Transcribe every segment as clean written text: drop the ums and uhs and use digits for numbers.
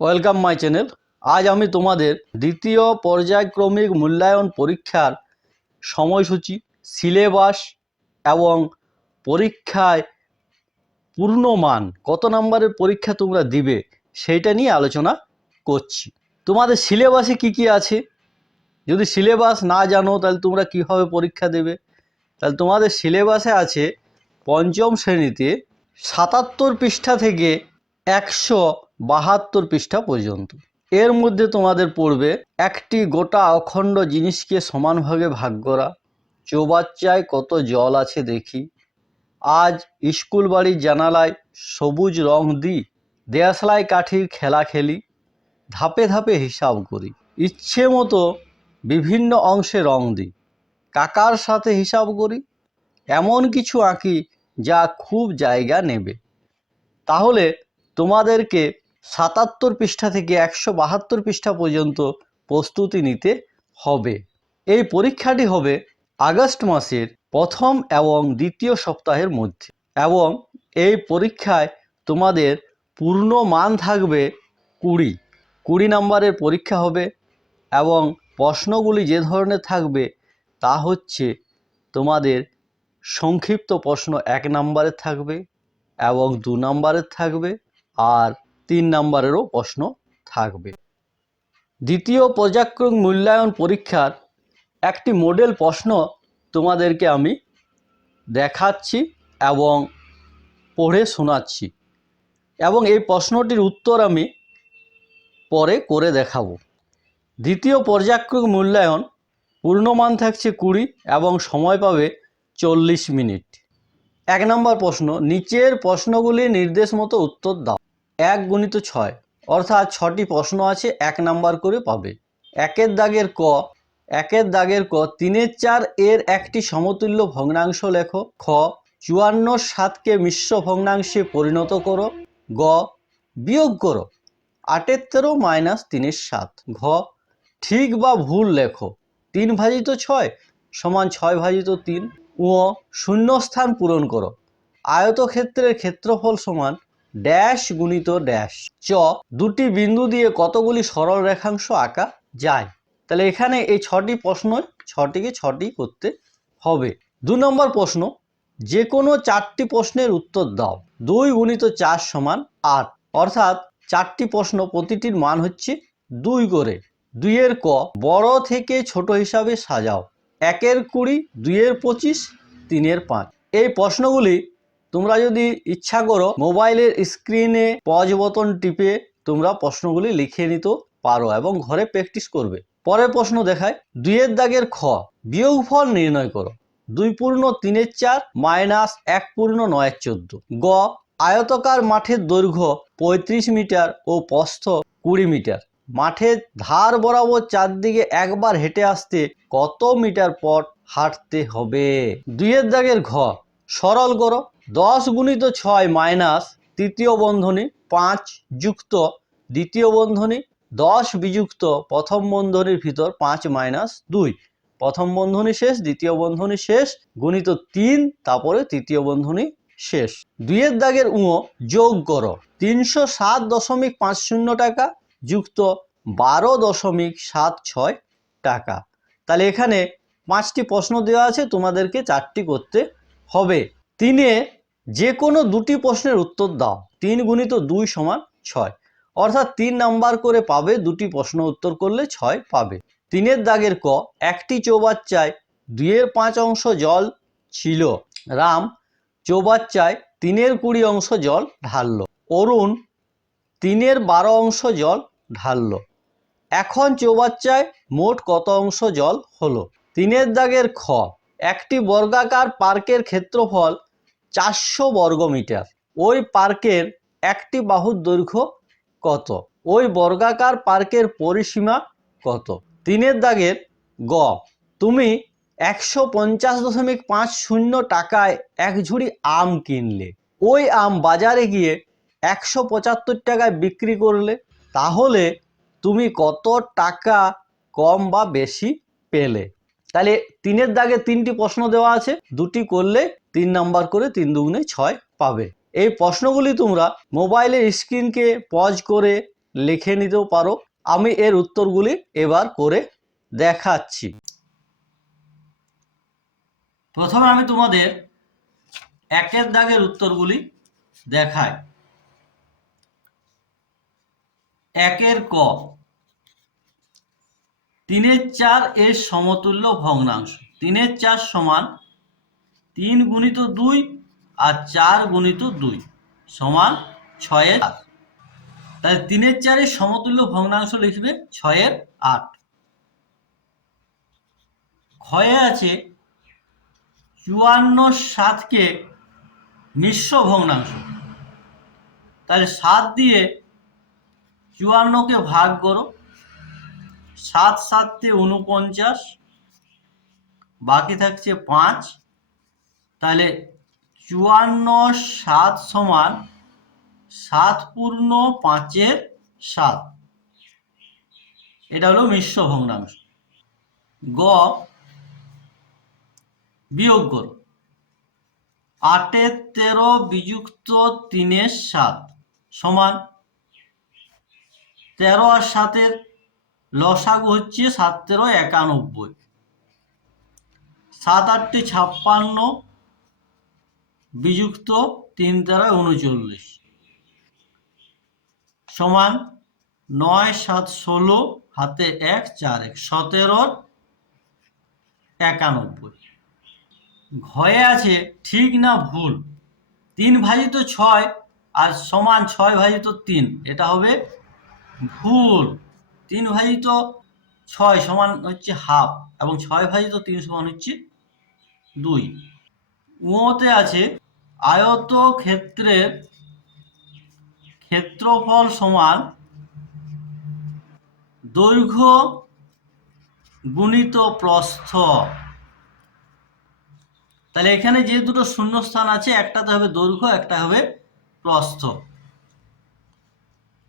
Welcome my channel. আজ আমি তোমাদের দ্বিতীয় পর্যায়ক্রমিক মূল্যায়ন পরীক্ষার সময়সূচি, সিলেবাস এবং পরীক্ষায় পূর্ণমান কত নম্বরের পরীক্ষা তোমরা দিবে সেইটা নিয়ে আলোচনা করছি। তোমাদের সিলেবাসে কি কি আছে, যদি সিলেবাস না জানো তাহলে তোমরা কিভাবে পরীক্ষা দেবে। তাহলে তোমাদের সিলেবাসে আছে পঞ্চম শ্রেণীতে ৭৭ পৃষ্ঠা থেকে ১৭২ পৃষ্ঠা পর্যন্ত। এর মধ্যে তোমাদের পড়বে একটি গোটা অখণ্ড জিনিসকে সমান ভাগে ভাগ করা, চৌবাচ্চায় কত জল আছে দেখি, আজ স্কুল বাড়ির জানালায় সবুজ রং দিই, দেশলাই কাঠির খেলা খেলি, ধাপে ধাপে হিসাব করি, ইচ্ছে মতো বিভিন্ন অংশে রং দিই, কাকার সাথে হিসাব করি, এমন কিছু আঁকি যা খুব জায়গা নেবে। তাহলে তোমাদেরকে ৭৭ পৃষ্ঠা থেকে ১৭২ পৃষ্ঠা পর্যন্ত প্রস্তুতি নিতে হবে। এই পরীক্ষাটি হবে আগস্ট মাসের প্রথম এবং দ্বিতীয় সপ্তাহের মধ্যে, এবং এই পরীক্ষায় তোমাদের পূর্ণ মান থাকবে ২০ নম্বরের পরীক্ষা হবে। এবং প্রশ্নগুলি যে ধরনের থাকবে তা হচ্ছে তোমাদের সংক্ষিপ্ত প্রশ্ন ১ নম্বরের থাকবে এবং ২ নম্বরের থাকবে, আর ৩ নম্বরেরও প্রশ্ন থাকবে। দ্বিতীয় পর্যায়ক্রমিক মূল্যায়ন পরীক্ষার একটি মডেল প্রশ্ন তোমাদেরকে আমি দেখাচ্ছি এবং পড়ে শোনাচ্ছি, এবং এই প্রশ্নটির উত্তর আমি পরে করে দেখাবো। দ্বিতীয় পর্যায়ক্রমিক মূল্যায়ন পূর্ণমান থাকছে ২০ এবং সময় পাবে ৪০ মিনিট। ১ নম্বর প্রশ্ন, নিচের প্রশ্নগুলি নির্দেশ মতো উত্তর দাও। ১ × ৬ অর্থাৎ ৬টি প্রশ্ন আছে, ১ নাম্বার করে পাবে। ১-এর দাগের ক, ৩-৪ এর একটি সমতুল্য ভগ্নাংশ লেখো। খ, ৫৪-৭কে মিশ্র ভগ্নাংশে পরিণত করো। গ, বিয়োগ করো ৮-১৩ - ৩-৭। ঘ, ঠিক বা ভুল লেখো। ৩/৬ = ৬/৩। ও, শূন্যস্থান পূরণ করো। আয়তক্ষেত্রের ক্ষেত্রফল সমান ড্যাশ গুণিত ড্যাশ। চ, দুটি বিন্দু দিয়ে কতগুলি সরল রেখাংশ আঁকা যায়। তাহলে এখানে এই ৬টি প্রশ্ন, ৬টিকে ৬টি করতে হবে। ২ নম্বর প্রশ্ন, যে কোনো ৪টি প্রশ্নের উত্তর দাও। ২ × ৪ = ৮, অর্থাৎ ৪টি প্রশ্ন, প্রতিটির মান হচ্ছে ২ করে। ২-এর ক, বড় থেকে ছোট হিসাবে সাজাও। ১-এর ২০, ২-এর ২৫, ৩-এর ৫। এই প্রশ্নগুলি তোমরা যদি ইচ্ছা করো মোবাইলের স্ক্রিনে পজ বোতাম টিপে তোমরা প্রশ্নগুলি লিখে নিতে পারো এবং ঘরে প্র্যাকটিস করবে। পরের প্রশ্ন দেখায়। ২-এর দাগের খ, বিয়োগফল নির্ণয় করো। 2 × 3/4 - 1 × 9/14। গ, আয়তকার মাঠের দৈর্ঘ্য ৩৫ মিটার ও প্রস্থ ২০ মিটার। মাঠের ধার বরাবর চারদিকে একবার হেঁটে আসতে কত মিটার পথ হাঁটতে হবে। ২-এর দাগের ঘ, সরল করো। ১০ × ৬ - তৃতীয় বন্ধনী ৫ যুক্ত দ্বিতীয় বন্ধনী ১০ বিযুক্ত প্রথম বন্ধনীর ভিতর ৫ - ২, প্রথম বন্ধনী শেষ, দ্বিতীয় বন্ধনী শেষ, গুণিত ৩, তারপরে তৃতীয় বন্ধনী শেষ। ২-এর দাগের উ, যোগ করো। ৩০৭.৫০ টাকা যুক্ত ১২.৭৬ টাকা। তাহলে এখানে ৫টি প্রশ্ন দেওয়া আছে, তোমাদেরকে ৪টি করতে হবে। ৩-এ যে কোনো ২টি প্রশ্নের উত্তর দাও। ৩ × ২ = ৬, অর্থাৎ ৩ নাম্বার করে পাবে। ২টি প্রশ্ন উত্তর করলে ৬ পাবে। ৩-এর দাগের ক, একটি চৌবাচ্চায় ২-এর ৫ অংশ জল ছিল। রাম চৌবাচ্চায় ৩-এর ২০ অংশ জল ঢাললো। অরুণ ৩-এর ১২ অংশ জল ঢাললো। এখন চৌবাচ্চায় মোট কত অংশ জল হলো। ৩-এর দাগের খ, একটি বর্গাকার পার্কের ক্ষেত্রফল ৪০০ বর্গমিটার। ওই পার্কের একটি বাহুর দৈর্ঘ্য কত? ওই বর্গাকার পার্কের পরিসীমা কত? ৩-এর দাগের গ, তুমি ১৫০.৫০ টাকায় এক ঝুড়ি আম কিনলে। ওই আম বাজারে গিয়ে ১৭৫ টাকায় বিক্রি করলে। তাহলে তুমি কত টাকা কম বা বেশি পেলে? তাহলে ৩-এর দাগে ৩টি প্রশ্ন দেওয়া আছে, ২টি করলে ৩ নাম্বার করে, ৩ × ২ = ৬ পাবে। এই প্রশ্নগুলি তোমরা মোবাইলের স্ক্রিনকে পজ করে লিখে নিতেও পারো। আমি এর উত্তরগুলি এবার করে দেখাচ্ছি। প্রথমে আমি তোমাদের একের দাগের উত্তরগুলি দেখাই। একের ক, 3/4 এর সমতুল্য ভগ্নাংশ। 3/4 সমান 3 গুণিত 2 আর 4 গুণিত 2 সমান 6/8। তাহলে 3/4 এর সমতুল্য ভগ্নাংশ লিখবে 6/8। ক্ষয়ে আছে 54/7কে মিশ্র ভগ্নাংশ। তাহলে 7 দিয়ে 54কে ভাগ করো, 7 7 49, বাকি থাকছে 5। তাহলে 54/7 সমান 7 পূর্ণ 5/7। এটা হলো মিশ্র ভগ্নাংশ। গ, বিয়োগ করো। 8/13 বিযুক্ত 3/7 সমান 13 আর 7 লসাগু হচ্ছে 7 13 91। 7 8 56 বিযুক্ত 3 13 39 সমান 9 7 16 হাতে 1 4 1 17 91। ঘয়ে আছে ঠিক না ভুল। 3 ভাজিত 6 আর সমান 6 ভাজিত 3, এটা হবে ভুল। 3 ভাজিত 6 সমান হচ্ছে হাফ এবং 6 ভাজিত 3 সমান হচ্ছে 2। উতে আছে আয়তক্ষেত্রের ক্ষেত্রফল সমান দৈর্ঘ্য গুণিত প্রস্থ। তাহলে এখানে যে দুটো শূন্যস্থান আছে, একটাতে হবে দৈর্ঘ্য, একটা হবে প্রস্থ।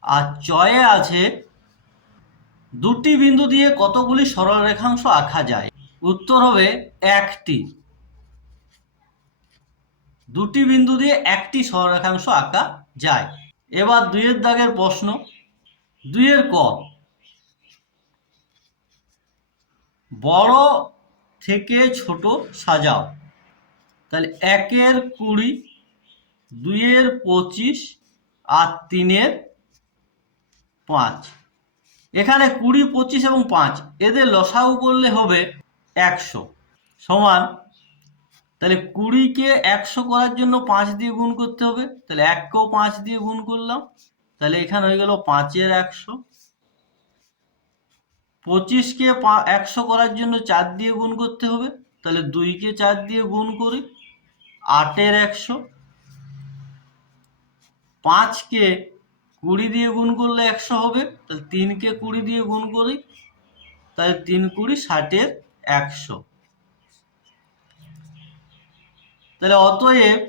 আর চয়ে আছে দুটি বিন্দু দিয়ে কতগুলি সরল রেখাংশ আঁকা যায়। উত্তর হবে একটি। দুটি বিন্দু দিয়ে একটি সরল রেখাংশ আঁকা যায়। এবার 2 এর দাগের প্রশ্ন। 2 এর ক, বড় থেকে ছোট সাজাও। তাহলে 1 এর 20, 2 এর 25 আর 3 এর 5। এখানে 20 25 এবং 5 এদের লসাগু করলে হবে 100 সমান। তাহলে 20কে 100 করার জন্য 5 দিয়ে গুণ করতে হবে। তাহলে 1কেও 5 দিয়ে গুণ করলাম, তাহলে এখানে হয়ে গেল 5 এর 100। 25কে 100 করার জন্য 4 দিয়ে গুণ করতে হবে। তাহলে 2কে 4 দিয়ে গুণ করি, 8 এর 100। 5কে 20 দিয়ে গুণ করলে 100 হবে। তাহলে 3কে 20 দিয়ে গুণ করি, তাহলে 3 20 60 এর 100। তাহলে অতএব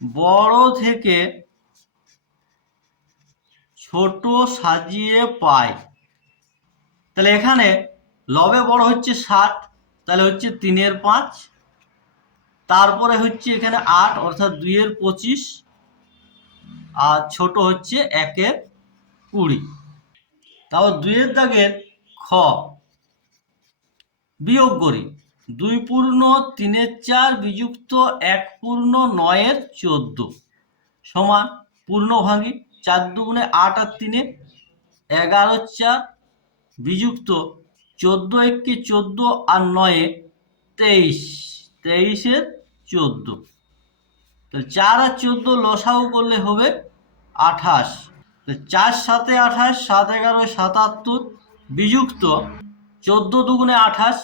বড় থেকে ছোট সাজিয়ে পাই। তাহলে এখানে লবে বড় হচ্ছে 60, তাহলে হচ্ছে 3 এর 5। তারপরে হচ্ছে এখানে 8 অর্থাৎ 2 এর 25 আর ছোট হচ্ছে 1 এর 20। তারপর 2 এর দাগের খ, বিয়োগ করি। 2 পূর্ণ 3 এর 4 বিযুক্ত 1 পূর্ণ 9 এর 14 সমান পূর্ণভাগী 4 দুগুণে 8 আর 3 11 4 বিযুক্ত 14 1 14 আর 9 23, 23 এর 14। তাহলে 4 আর 14 লসাগু করলে হবে 28। 4 7 28, 7 11 77 বিযুক্ত 14 দুগুণে 28,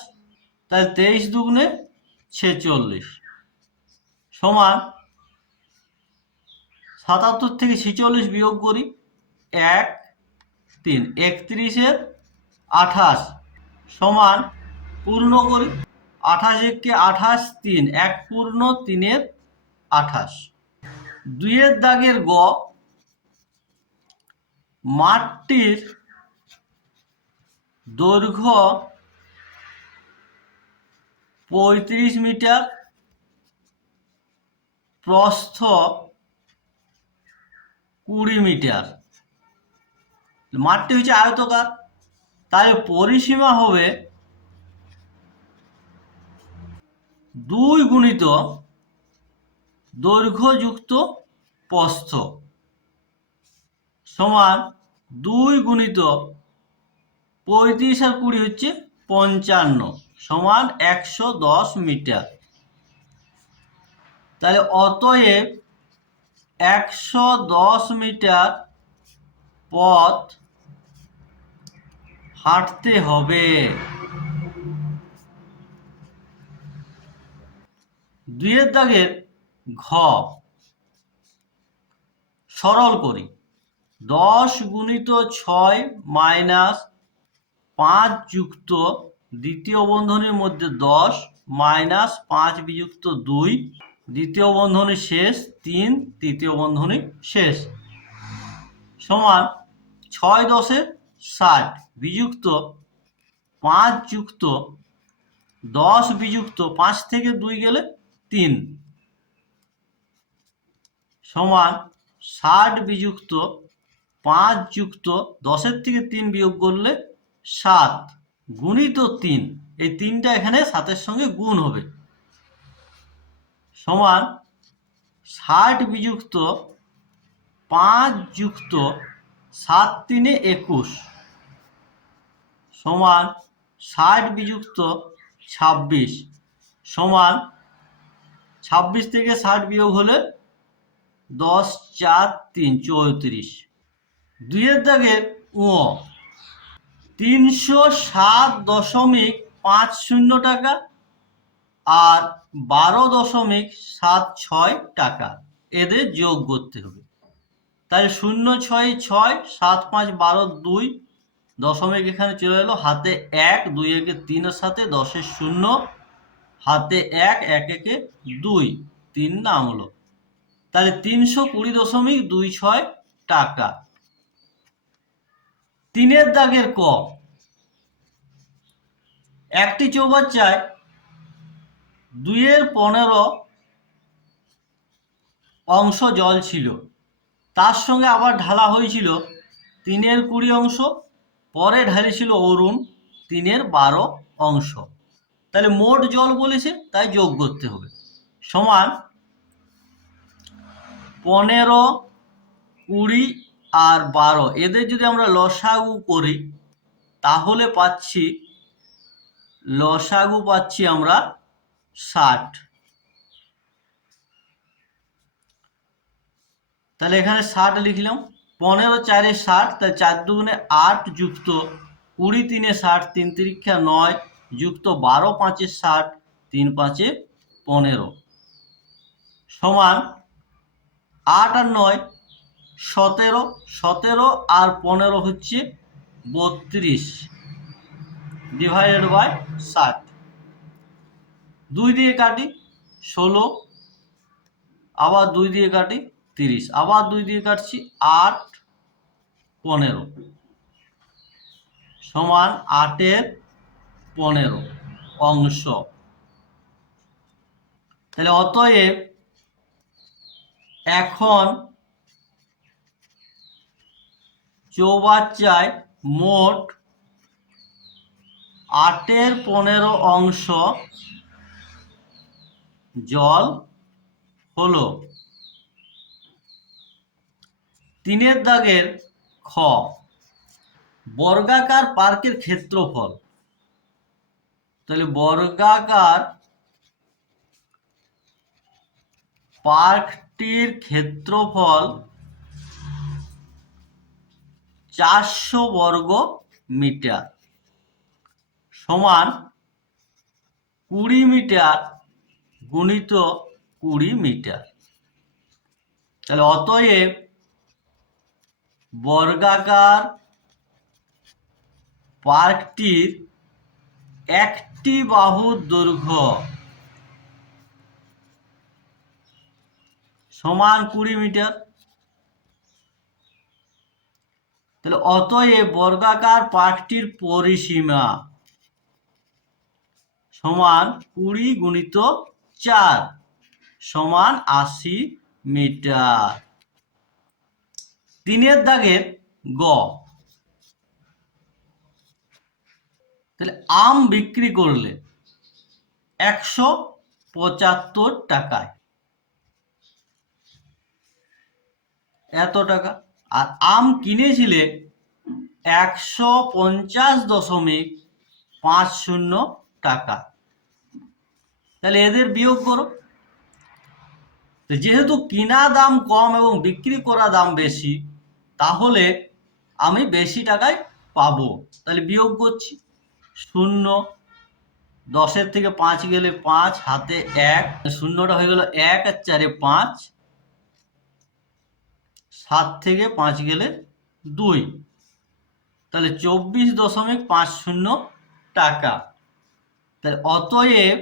তাহলে 23 দুগুণে 46 সমান 77 থেকে 46 বিয়োগ করি, 1 3 31 এর 28 সমান পূর্ণ করি, 28 1 28 3 1 পূর্ণ 3 এর 28। 2 এর দাগের গ, মাঠটির দৈর্ঘ্য 35 মিটার, প্রস্থ 20 মিটার। মাঠটি হচ্ছে আয়তকার, তাই পরিসীমা হবে 2 গুণিত দৈর্ঘ্য যুক্ত প্রস্থ সমান 2 গুণিত 35 আর 20 হচ্ছে 55 সমান 110 মিটার। তাহলে অতএব 110 মিটার পথ হাঁটতে হবে। 2 এর দাগের ঘ সরল করি। 10 গুণিত 6 মাইনাস 5 যুক্ত দ্বিতীয় বন্ধনীর মধ্যে 10 মাইনাস 5 বিযুক্ত 2 দ্বিতীয় বন্ধনী শেষ 3 তৃতীয় বন্ধনী শেষ সমান 6 10 60 বিযুক্ত 5 যুক্ত 10 বিযুক্ত 5 থেকে 2 গেলে 3 সমান 60 বিযুক্ত 5 যুক্ত 10 থেকে 3 বিয়োগ করলে 7 গুণিত 3, এই 3টা এখানে 7-এর সঙ্গে গুণ হবে সমান 60 বিযুক্ত 5 যুক্ত 7 3 21 সমান 60 বিযুক্ত 26 সমান 26 থেকে 60 বিয়োগ হলে 10 4 3 34। 2 এর দাগের ও 307.50 টাকা আর 12.76 টাকা এদের যোগ করতে হবে। তাহলে 0 6 6 7 5 12 2 দশমিক এখানে চলে এলো, হাতে 1 2 একে 3 এর সাথে 10 0 হাতে 1 1 একে 2 3 নামলো। তাহলে 320.26 টাকা। 3 এর দাগের ক একটি চৌবাচ্চায় 2 এর 15 অংশ জল ছিল, তার সঙ্গে আবার ঢালা হয়েছিল 3 এর 20 অংশ, পরে ঢালেছিল অরুণ 3 এর 12 অংশ। তাহলে মোট জল বলেছে, তাই যোগ করতে হবে সমান 15 20 আর 12 এদের যদি আমরা লসাগু করি তাহলে লসাগু পাচ্ছি আমরা 60। তাহলে এখানে 60 লিখলাম, 15 4 60, তাহলে 4 দুগুণে 8 যুক্ত 20 3 60 3 তিরিক্ষা 9 যুক্ত 12 5 60 3 5 15 সমান 8 আর 9 17, 17 আর 15 হচ্ছে 32 ডিভাইডেড বাই 60। 2 দিয়ে কাটি 16, আবার 2 দিয়ে কাটি 30, আবার 2 দিয়ে কাটছি 8 15 সমান 8 এর 15 অংশ। তাহলে অতএব এখন চৌবাচ্চায় মোট 8 এর 15 অংশ জল হলো। 3 এর দাগের খ বর্গাকার পার্কের ক্ষেত্রফল। তাহলে বর্গাকার পার্কটির ক্ষেত্রফল 400 বর্গ মিটার সমান 20 মিটার গুণিত 20 মিটার। তাহলে অতএব বর্গাকার পার্কটির একটি বাহুর দৈর্ঘ্য সমান 20 মিটার। তাহলে অতএব বর্গাকার পার্কটির পরিসীমা সমান 20 গুণিত 4 সমান 80 মিটার। 3 দাগের গ, তাহলে আম বিক্রি করলে 175 টাকায়, এত টাকা। আর আম কিনেছিলে 150.50 টাকা, তাহলে এদের বিয়োগ করো। যেহেতু কিনা দাম কম এবং বিক্রি করা দাম বেশি, তাহলে আমি বেশি টাকায় পাবো, তাহলে বিয়োগ করছি। 0, 10 থেকে 5 গেলে 5, হাতে 1, শূন্যটা হয়ে গেল 1 আর 4 5, 7 থেকে 5 গেলে 2, তাহলে 24.50 টাকা। তাহলে অতএব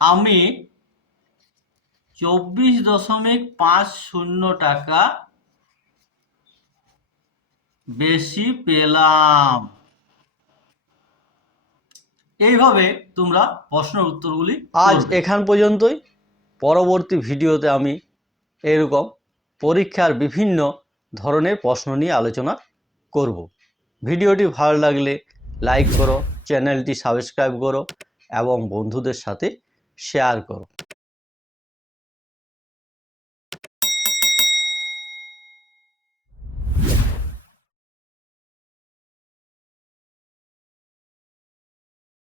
আমি 24.50 টাকা বেশি পেলাম। এইভাবে তোমরা প্রশ্নের উত্তরগুলি আজ এখান পর্যন্তই। পরবর্তী ভিডিওতে আমি এরকম পরীক্ষার বিভিন্ন ধরনের প্রশ্ন নিয়ে আলোচনা করব। ভিডিওটি ভালো লাগলে লাইক করো, চ্যানেলটি সাবস্ক্রাইব করো এবং বন্ধুদের সাথে শেয়ার করো।